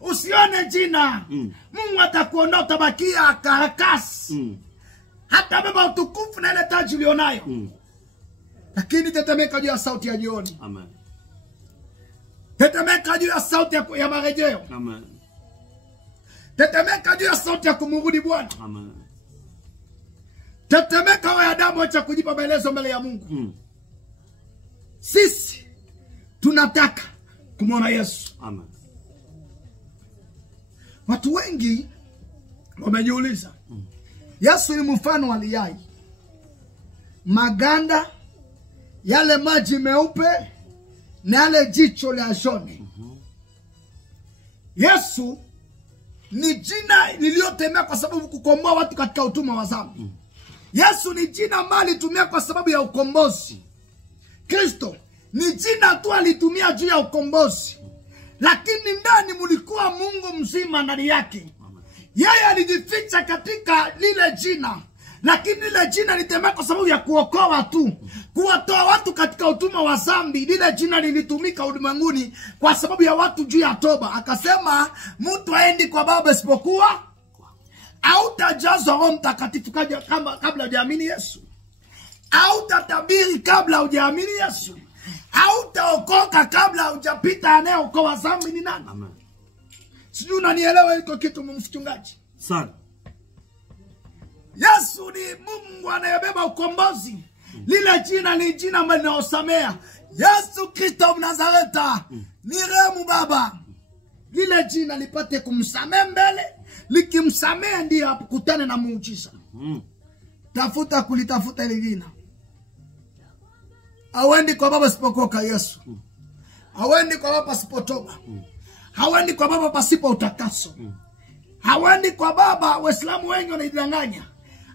Usione jina. Mungu atakuondoa, utabakia karakasi. Hata beba utukufu na ile taji ulionayo. Lakini tetemeka juu ya sauti ya jioni. Amen. Tetemeka juu ya sauti ya marejeo. Amen. Tetemeka juu ya sauti ya kumrudi Bwana. Amen. Tetemeka wewe Adamu, acha kujipa maelezo mbele ya Mungu. Sisi tunataka kumwona Yesu. Amen. Watu wengi wamejiuliza, Yesu ni mfano wa liyai, maganda, yale maji meupe na yale jicho la shoni. Yesu ni jina lililotemea kwa sababu kukomboa watu katika utumwa wa dhambi. Yesu ni jina ambalo alitumia kwa sababu ya ukombozi. Kristo ni jina tu alitumia juu ya ukombozi. Lakini ndani mulikuwa Mungu mzima ndani yake. Yeye alijificha katika lile jina. Lakini lile jina litemea kwa sababu ya kuokoa tu. Kuwatoa watu katika utumwa wa dhambi. Lile jina lilitumika ulimwenguni kwa sababu ya watu juu ya toba. Akasema mtu haendi kwa Baba isipokuwa hautajazwa Roho Mtakatifu kabla hujaamini Yesu. Hautatabiri kabla hujaamini Yesu. Hautaokoka kabla hujapita anayeokoa dhambi ni nani. Amen. Sijui unanielewa iko kitu mchungaji? Sana. Yesu ni Mungu anayebeba ukombozi. Lile jina ni jina ambalo linaosamea. Yesu Kristo Mnazareta, ni rehemu Baba. Lile jina lipate kumsamea mbele, likimsamea ndiye akutane na muujiza. Tafuta kulitafuta ile jina. Hawendi kwa Baba isipokuwa kwa Yesu. Hawendi kwa Baba pasipo toba. Hawendi kwa Baba pasipo utakaso. Hawendi kwa Baba, Waislamu wengi wanajidanganya.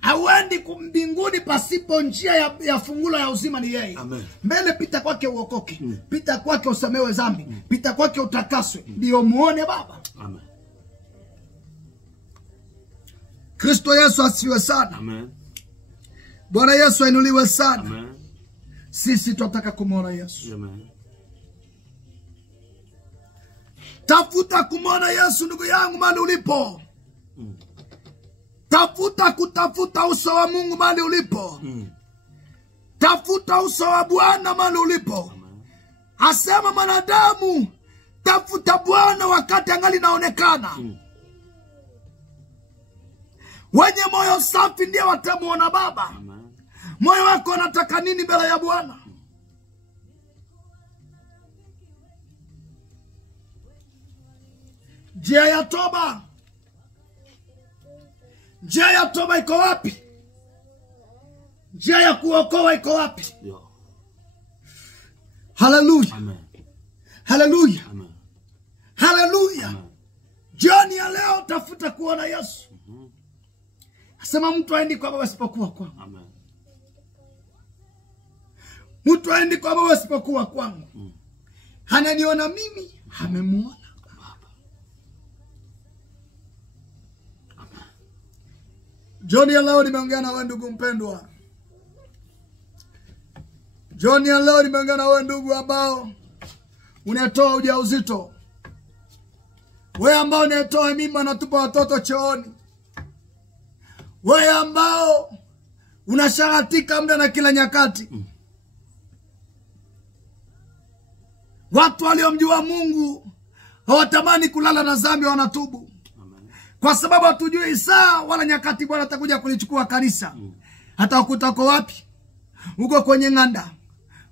Hawendi mbinguni pasipo njia ya fungulo ya uzima ni yeye. Amen. Mbele pita kwake uokoke. Pita kwake usamewe dhambi. Pita kwake utakaswe. Ndio muone Baba. Amen. Kristo Yesu asifiwe sana. Amen. Bwana Yesu ainuliwe sana. Amen. Sisi tunataka kumwona Yesu. Amen. Tafuta kumwona Yesu ndugu yangu mahali ulipo. Tafuta kutafuta uso wa Mungu mahali ulipo. Tafuta uso wa Bwana mahali ulipo. Asema mwanadamu, tafuta Bwana wakati angali naonekana. Wenye moyo safi ndiye watamuona Baba. Moyo wako unataka nini mbele ya Bwana? Njia ya toba. Njia ya toba iko wapi? Njia ya kuokoa iko wapi? Haleluya. Amen. Haleluya. Amen. Haleluya. Jioni ya leo tafuta kuona Yesu. Asema mtu aendi kwa Baba isipokuwa kwangu. Amen. Mtu aendi kwa Baba isipokuwa kwangu. Ananiona mimi, amemuona Baba. Jioni ya leo nimeongea na wewe ndugu mpendwa. Jioni ya leo nimeongea na wewe ndugu ambao unatoa ujauzito. Wewe ambao unatoa mimba na tupa watoto chooni. Wewe ambao unasharatika muda na kila nyakati. Watu waliomjua Mungu hawatamani kulala na dhambi, wanatubu. Kwa sababu hatujui saa wala nyakati Bwana atakuja kulichukua kanisa. Hata ukuta uko wapi? Uko kwenye nganda,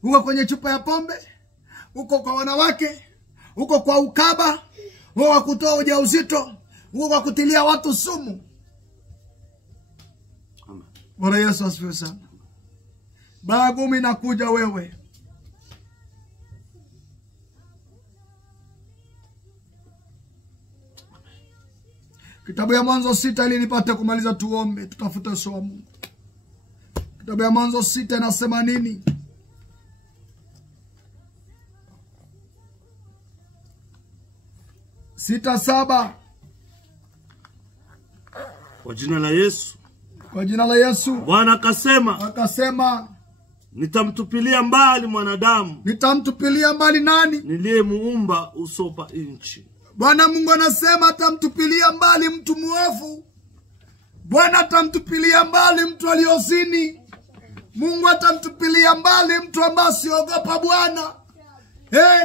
uko kwenye chupa ya pombe, uko kwa wanawake, uko kwa ukaba, uko kwa kutoa ujauzito, uko kwa kutilia watu sumu. Bwana Yesu asifiwe sana. Baragumu inakuja wewe. Kitabu ya Mwanzo 6 ili nipate kumaliza tuombe, tutafute uso wa Mungu. Kitabu ya Mwanzo 6 inasema nini? Sita saba. Kwa jina la Yesu. Kwa jina la Yesu. Bwana akasema, Nitamtupilia mbali mwanadamu. Nitamtupilia mbali nani? Niliyemuumba usopa inchi. Bwana Mungu anasema atamtupilia mbali mtu muovu. Bwana atamtupilia mbali mtu aliyozini. Mungu atamtupilia mbali mtu ambaye siogopa Bwana.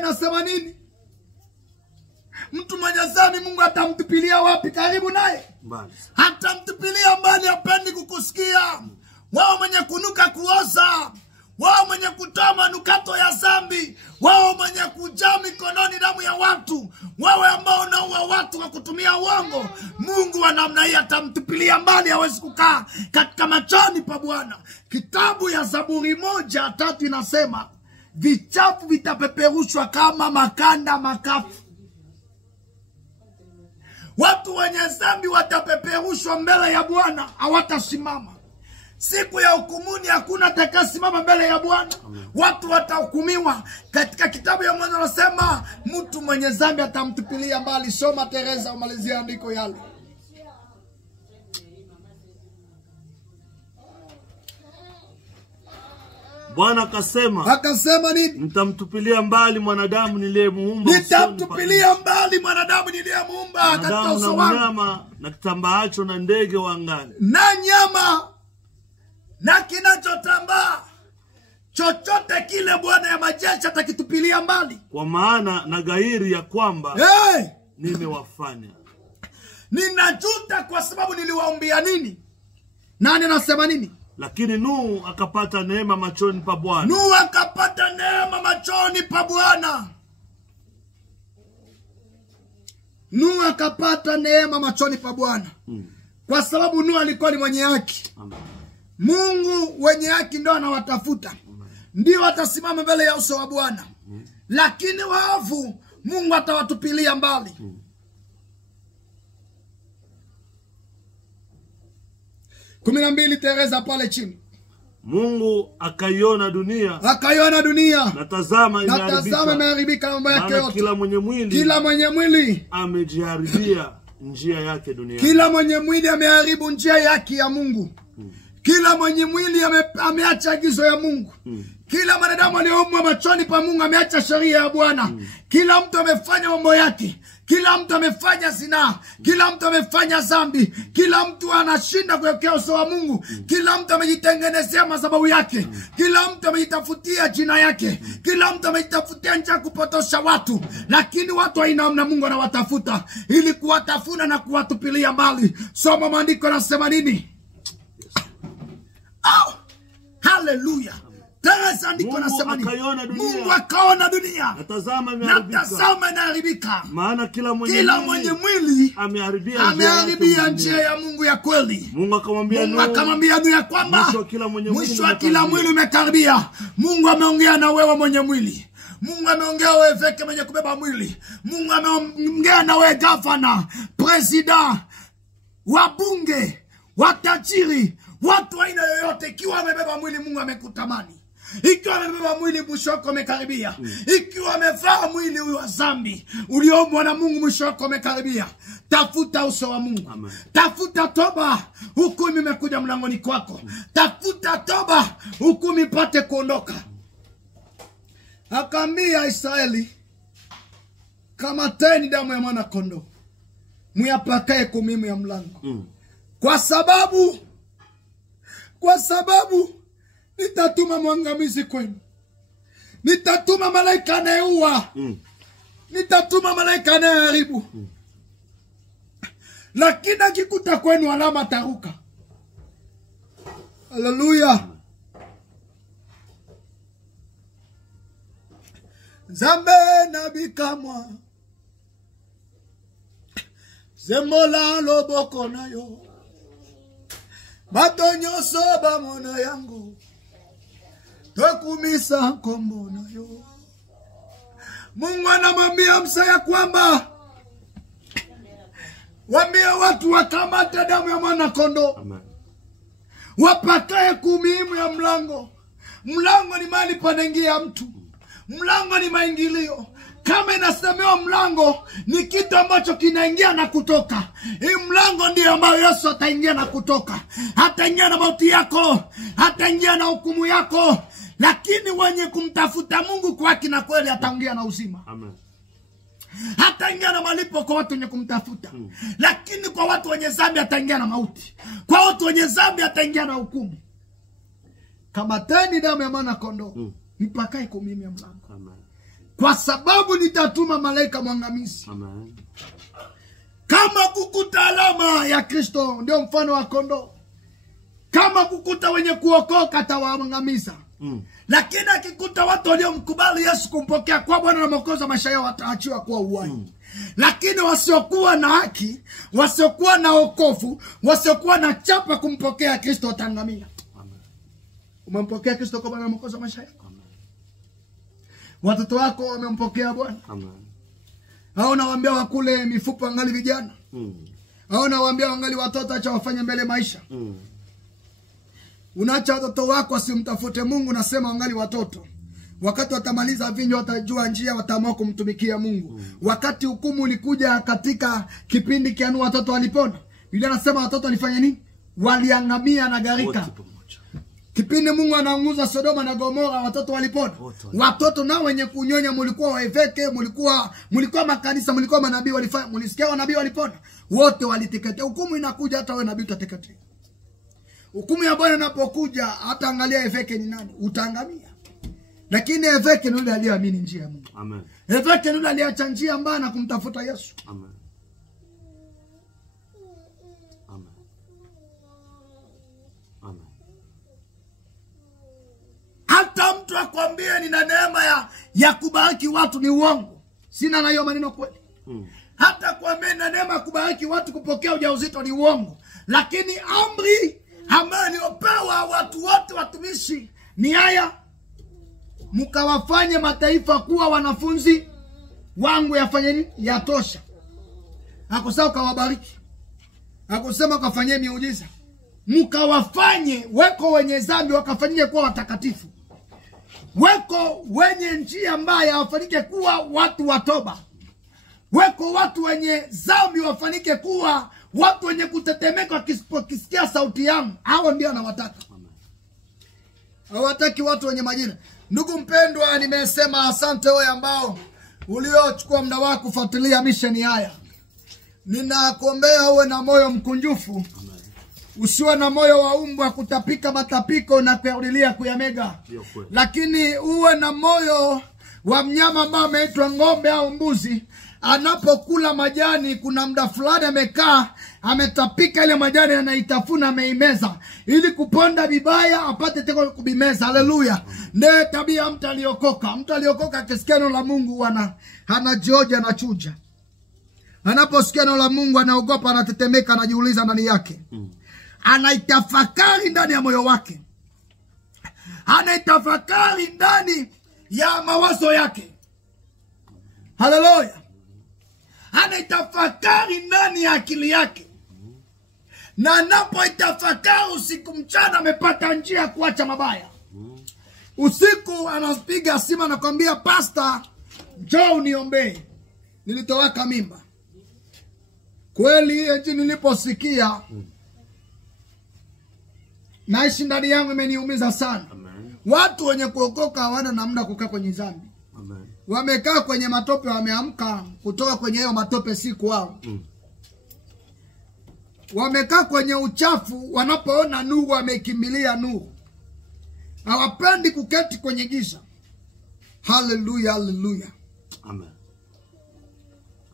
Nasema nini? Mtu mwenye dhambi Mungu atamtupilia wapi? Karibu naye. Mbali. Hatamtupilia mbali, hapendi kukusikia. Wao mwenye kunuka kuoza, wao mwenye kutoa manukato ya dhambi, wao mwenye kujaa mikononi damu ya watu, wao ambao unaua watu kwa kutumia uongo, Mungu wa namna hii atamtupilia mbali, hawezi kukaa katika machoni pa Bwana. Kitabu ya Zaburi 1:3 inasema, vichafu vitapeperushwa kama makanda makafu. Watu wenye dhambi watapeperushwa mbele ya Bwana, hawatasimama. Siku ya hukumuni hakuna atakayesimama mbele ya Bwana. Watu watahukumiwa. Katika kitabu ya Mwanzo anasema mtu mwenye dhambi atamtupilia mbali. Soma Teresa umalizia andiko yale. Bwana akasema nini? Nitamtupilia mbali mwanadamu niliyemuumba. Nitamtupilia mbali mwanadamu niliyemuumba katika uso wangu. Na nyama na kitambaacho na ndege wa angani. Na nyama na kinachotambaa, chochote kile Bwana ya majeshi atakitupilia mbali. Kwa maana na gairi ya kwamba nimewafanya. Ninajuta kwa sababu niliwaumbia nini? Nani anasema nini? Lakini Nuhu akapata neema machoni pa Bwana. Nuhu akapata neema machoni pa Bwana. Nuhu akapata neema machoni pa Bwana. Kwa sababu Nuhu alikuwa ni mwenye haki. Amen. Mungu wenye haki ndio anawatafuta. Ndio atasimama mbele ya uso wa Bwana. Lakini waovu Mungu atawatupilia mbali. 12 Teresa pale chini. Mungu akaiona dunia. Na tazama imeharibika mambo yake yote. Kila mwenye mwili amejiharibia njia yake duniani. Kila mwenye mwili ameharibu njia yake ya Mungu. Kila mwenye mwili ameacha agizo ya Mungu. Kila mwanadamu aliyeumbwa machoni pa Mungu ameacha sheria ya Bwana. Kila mtu amefanya mambo yake. Kila mtu amefanya zina. Kila mtu amefanya dhambi. Kila mtu anashinda kuelekea uso wa Mungu. Kila mtu amejitengenezea madhabahu yake. Kila mtu amejitafutia jina yake. Kila mtu amejitafutia njia kupotosha watu. Lakini watu haina Mungu anawatafuta ili kuwatafuna na kuwatupilia mbali. Soma maandiko yanasema nini? Hallelujah. Teresa ndiko nasema nini? Mungu akaona dunia. Na tazama inaharibika. Maana kila mwenye mwili ameharibia njia ya Mungu ya kweli. Mungu akamwambia Nuhu ya kwamba mwisho wa kila mwili umekaribia. Mungu ameongea na wewe mwenye mwili. Mungu ameongea wewe veke mwenye kubeba mwili. Mungu ameongea na wewe gavana, president, wabunge, watajiri, watu aina yoyote. Ikiwa amebeba mwili Mungu amekutamani. Ikiwa amebeba mwili mwisho wako umekaribia. Ikiwa amevaa mwili huyo wa dhambi uliombwa na Mungu mwisho wako umekaribia. Tafuta uso wa Mungu. Amen. Tafuta toba, hukumu imekuja mlangoni kwako. Tafuta toba, hukumu ipate kuondoka. Akaambia Israeli, kamateni damu ya mwana kondoo, muyapakae kumimu ya mlango. Kwa sababu nitatuma mwangamizi kwenu. Nitatuma malaika anayeua. Nitatuma malaika anayeharibu. Lakini akikuta kwenu alama taruka. Haleluya. Zambe nabikamwa. Zemola loboko nayo. Batonyo soba mona yangu. Tokumisa kombo nayo. Mungu anamwambia Musa ya kwamba waambie watu wakamate damu ya mwana kondoo. Amen. Wapakae kumimu ya mlango. Mlango ni mahali panaingia mtu. Mlango ni maingilio. Kama inasemewa mlango ni kitu ambacho kinaingia na kutoka, hii mlango ndiyo ambayo Yesu ataingia na kutoka. Hataingia na mauti yako, hataingia na hukumu yako, lakini wenye kumtafuta Mungu kwa haki na kweli ataingia na uzima. Amen. Hataingia na malipo kwa watu wenye kumtafuta. Lakini kwa watu wenye dhambi ataingia na mauti. Kwa watu wenye dhambi ataingia na hukumu. Kamateni damu ya mwana kondoo, mpakae kumimi ya mlango. Amen. Kwa sababu nitatuma malaika mwangamizi. Amen. Kama kukuta alama ya Kristo, ndio mfano wa kondoo, kama kukuta wenye kuokoka atawaangamiza. Lakini akikuta watu waliomkubali Yesu, kumpokea kwa Bwana na Mwokozi wa maisha yao, wataachiwa kuwa uhai. Lakini wasiokuwa na haki, wasiokuwa na wokovu, wasiokuwa na chapa kumpokea Kristo wataangamia. Umempokea Kristo kwa Bwana na Mwokozi wa maisha yako? Watoto wako wamempokea Bwana? Amen. Hao nawaambia wakule mifupa wangali vijana. Hao nawaambia wangali watoto, acha wafanye mbele maisha. Unaacha watoto wako wasimtafute Mungu, nasema wangali watoto. Wakati watamaliza vinyo, watajua njia, wataamua kumtumikia Mungu. Wakati hukumu ulikuja katika kipindi kia Nuhu, watoto walipona. Biblia nasema watoto walifanya nini? Waliangamia na gharika. Kipindi Mungu anaunguza Sodoma na Gomora, watoto walipona. Watoto nao wenye kunyonya, mulikuwa waeveke, mulikuwa makanisa, mulikuwa manabii, walifanya, mulisikia wanabii walipona. Wote waliteketea. Hukumu inakuja, hata wewe nabii utateketea. Hukumu ya Bwana inapokuja, hata angalia eveke ni nani, utaangamia. Lakini eveke ni yule aliyeamini njia ya Mungu. Amen. Eveke ni yule aliacha njia mbaya na kumtafuta Yesu. Amen. Amen. Amen. Hata mtu akwambie nina neema ya kubariki watu, ni uongo. Sina na hiyo maneno kweli. Hata kwambie nina neema ya kubariki watu kupokea ujauzito, ni uongo. Lakini amri ambayo niopewa watu wote watumishi ni haya: mkawafanye mataifa kuwa wanafunzi wangu. Yafanye nini? Yatosha. Hakusema ukawabariki, hakusema ukafanyie miujiza. Mkawafanye, weko wenye dhambi wakafanyike kuwa watakatifu, weko wenye njia mbaya wafanyike kuwa watu wa toba, weko watu wenye dhambi wafanyike kuwa watu wenye kutetemeka wakisikia sauti yangu. Hao ndio anawataka. Hawataki watu wenye majina. Ndugu mpendwa, nimesema asante wewe ambao uliochukua muda wako kufuatilia misheni haya. Ninakuombea uwe na moyo mkunjufu. Usiwe na moyo wa umbwa kutapika matapiko na kurudilia kuyamega. Lakini uwe na moyo wa mnyama ambao ameitwa ng'ombe au mbuzi. Anapokula majani, kuna muda fulani amekaa, ametapika ile majani, anaitafuna, ameimeza ili kuponda vibaya apate teko kubimeza. Haleluya. Ndiye tabia mtu aliokoka. Mtu aliokoka akisikia neno la Mungu anajioja, anachuja. Anaposikia neno la Mungu anaogopa, anatetemeka, anajiuliza ndani yake. Anaitafakari ndani ya moyo wake. Anaitafakari ndani ya mawazo yake. Haleluya. Anaitafakari ndani ya akili yake. Na anapoitafakari usiku mchana, amepata njia ya kuacha mabaya. Usiku anapiga simu, anakuambia, pastor, njoo uniombee, nilitoweka mimba. Kweli hiyo niliposikia, naishi ndani yangu, imeniumiza sana. Amen. Watu wenye kuokoka hawana namna kukaa kwenye dhambi. Amen. Wamekaa kwenye matope, wameamka kutoka kwenye hiyo matope siku wao. Wamekaa kwenye uchafu, wanapoona nuru wamekimbilia nuru. Hawapendi kuketi kwenye giza. Haleluya, haleluya. Amen.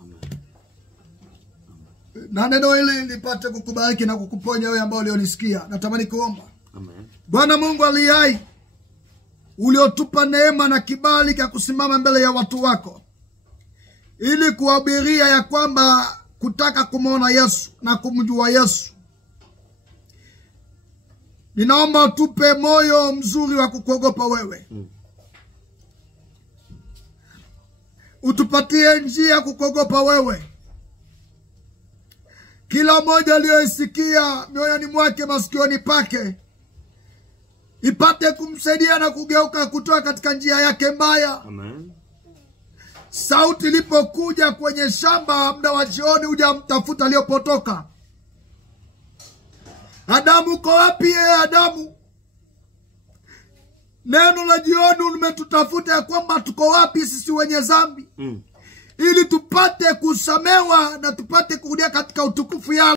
Amen. Na neno hili lipate kukubariki na kukuponya wewe ambao ulionisikia. Natamani kuomba. Amen. Bwana Mungu aliye hai, uliotupa neema na kibali cha kusimama mbele ya watu wako ili kuwahubiria ya kwamba kutaka kumwona Yesu na kumjua Yesu, ninaomba utupe moyo mzuri wa kukuogopa wewe. Utupatie njia ya kukuogopa wewe. Kila mmoja aliyoisikia mioyoni mwake, masikioni pake, ipate kumsaidia na kugeuka kutoka katika njia yake mbaya. Amen. sauti ilipokuja kwenye shamba muda wa jioni, uja mtafuta aliyopotoka. Adamu, uko wapi Adamu? Neno la jioni umetutafuta ya kwamba tuko wapi sisi wenye dhambi, ili tupate kusamewa na tupate kurudia katika utukufu yako.